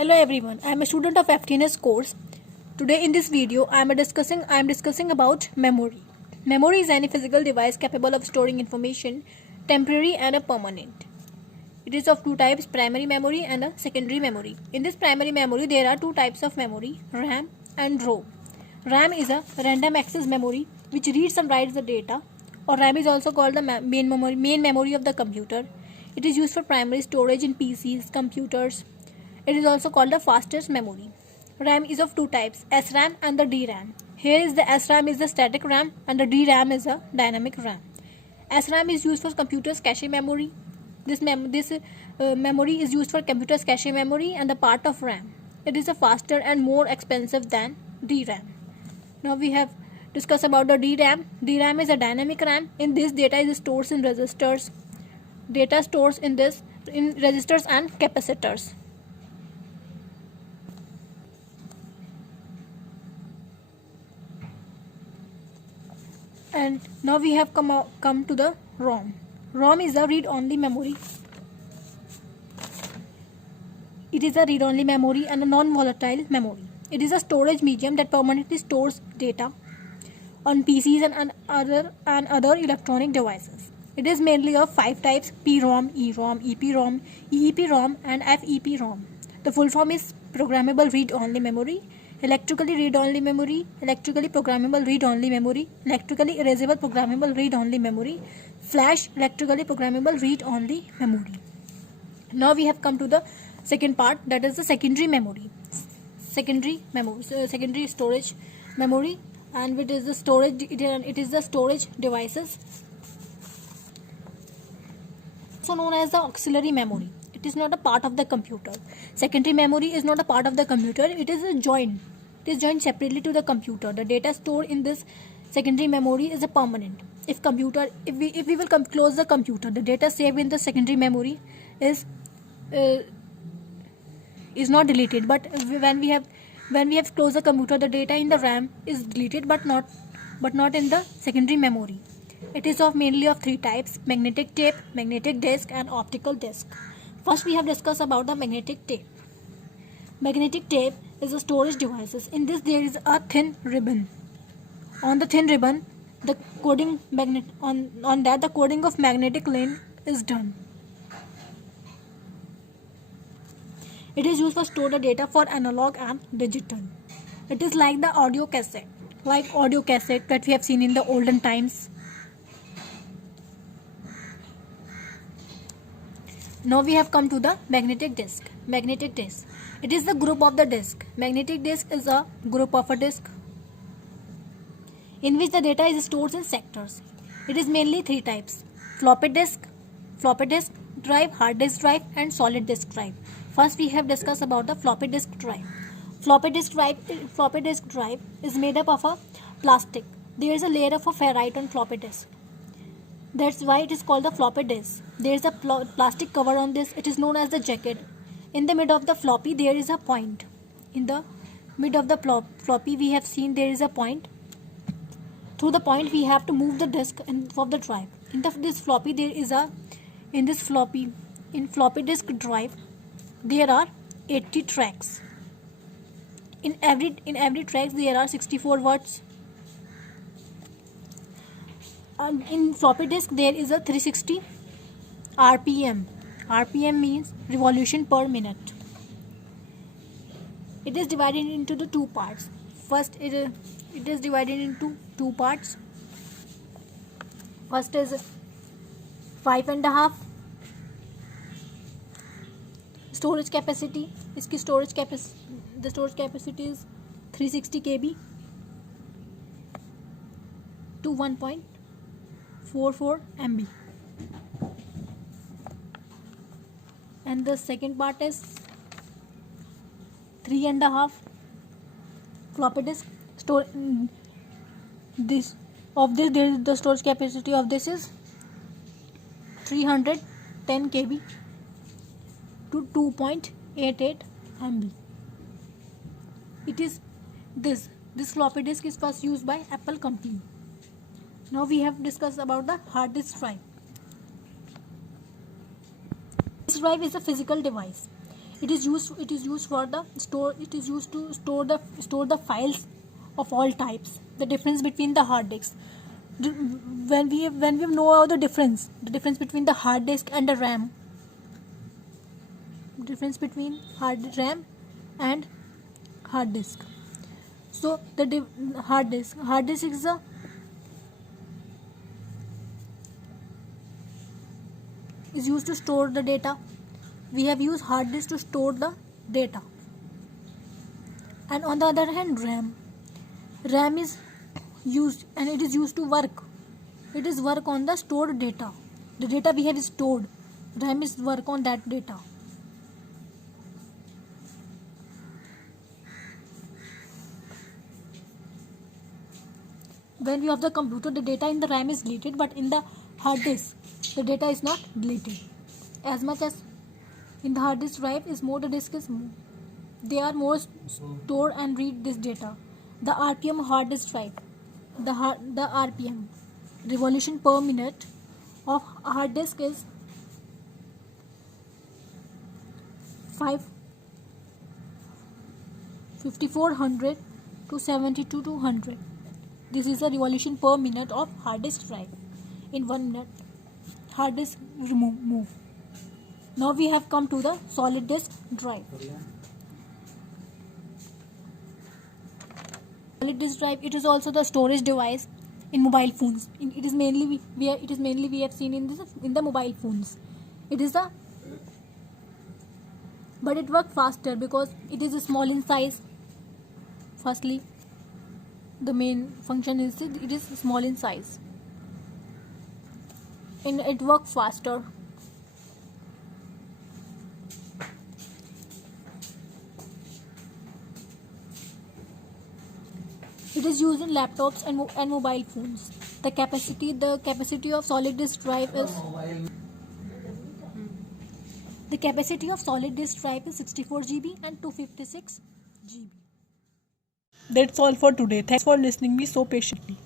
Hello everyone, I am a student of FTNS course. Today in this video I am discussing about memory. Memory is any physical device capable of storing information, temporary and a permanent. It is of two types, primary memory and a secondary memory. In this primary memory there are two types of memory, RAM and ROM. RAM is a random access memory which reads and writes the data, or RAM is also called the main memory of the computer. It is used for primary storage in PCs, computers. It is also called the fastest memory. RAM is of two types, SRAM and the DRAM. Here is the SRAM is the static RAM and the DRAM is a dynamic RAM. SRAM is used for computer's cache memory. This memory is used for computer's cache memory and the part of RAM. It is a faster and more expensive than DRAM. Now we have discussed about the DRAM. DRAM is a dynamic RAM. In this, data is stored in registers. Data stores in registers and capacitors. And now we have come to the ROM. ROM is a read-only memory. It is a read-only memory and a non-volatile memory. It is a storage medium that permanently stores data on PCs and other electronic devices. It is mainly of five types: PROM, EROM, EPROM, EEPROM, and FEPROM. The full form is programmable read-only memory, electrically read-only memory, electrically programmable read-only memory, electrically erasable programmable read-only memory, flash electrically programmable read-only memory. Now we have come to the second part, that is the secondary memory. Secondary storage memory, and it is the storage devices, also known as the auxiliary memory. It is not a part of the computer. Secondary memory is not a part of the computer. It is joined separately to the computer. The data stored in this secondary memory is a permanent. If we will close the computer, the data saved in the secondary memory is not deleted. But when we have closed the computer, the data in the RAM is deleted, but not in the secondary memory. It is mainly of three types: magnetic tape, magnetic disk, and optical disk. First, we have discussed about the magnetic tape. Magnetic tape is a storage device. In this, there is a thin ribbon. On the thin ribbon, the coding of magnetic lane is done. It is used for store the data for analog and digital. It is like the audio cassette that we have seen in the olden times. Now we have come to the magnetic disk. Magnetic disk. It is the group of the disk. Magnetic disk is a group of a disk in which the data is stored in sectors. It is mainly three types: floppy disk drive, hard disk drive, and solid disk drive. First, we have discussed about the floppy disk drive. Floppy disk drive is made up of a plastic. There is a layer of a ferrite on floppy disk. That's why it is called the floppy disk. There is a plastic cover on this. It is known as the jacket. In the mid of the floppy, there is a point. In the mid of the floppy, we have seen there is a point. Through the point, we have to move the disk of the drive. In floppy disk drive, there are 80 tracks. In every track, there are 64 words. And in floppy disk, there is a 360 RPM. RPM means revolution per minute. It is divided into the two parts. First, it is divided into two parts. First is 5.5 storage capacity. The storage capacity is 360 KB to 1.44 MB. And the second part is 3.5 floppy disk. The storage capacity of this is 310 KB to 2.88 MB. It is this floppy disk is first used by Apple company. Now we have discussed about the hard disk drive. Disk drive is a physical device. It is used for the store. It is used to store the files of all types. The difference between the hard disks. When we know the difference between the hard disk and the RAM. Difference between RAM and hard disk. So the hard disk is used to store the data. We have used hard disk to store the data. And on the other hand, RAM is used, and it is used to work. It is work on the stored data. The data we have stored, RAM is work on that data. When we have the computer, the data in the RAM is deleted, but in the hard disk, the data is not deleted. As much as in the hard disk drive is more, the disk is more. They are more store and read this data. The RPM hard disk drive, the RPM, revolution per minute of hard disk is 5400 to 7200. This is the revolution per minute of hard disk drive. In 1 minute, hard disk move. Now we have come to the solid disk drive. Solid disk drive, it is also the storage device in mobile phones. It is mainly we have seen in the mobile phones. But it works faster because it is small in size. Firstly, the main function is it is small in size, and it works faster. It is used in laptops and mobile phones. The capacity of solid disk drive is 64 GB and 256 GB. That's all for today. Thanks for listening me so patiently.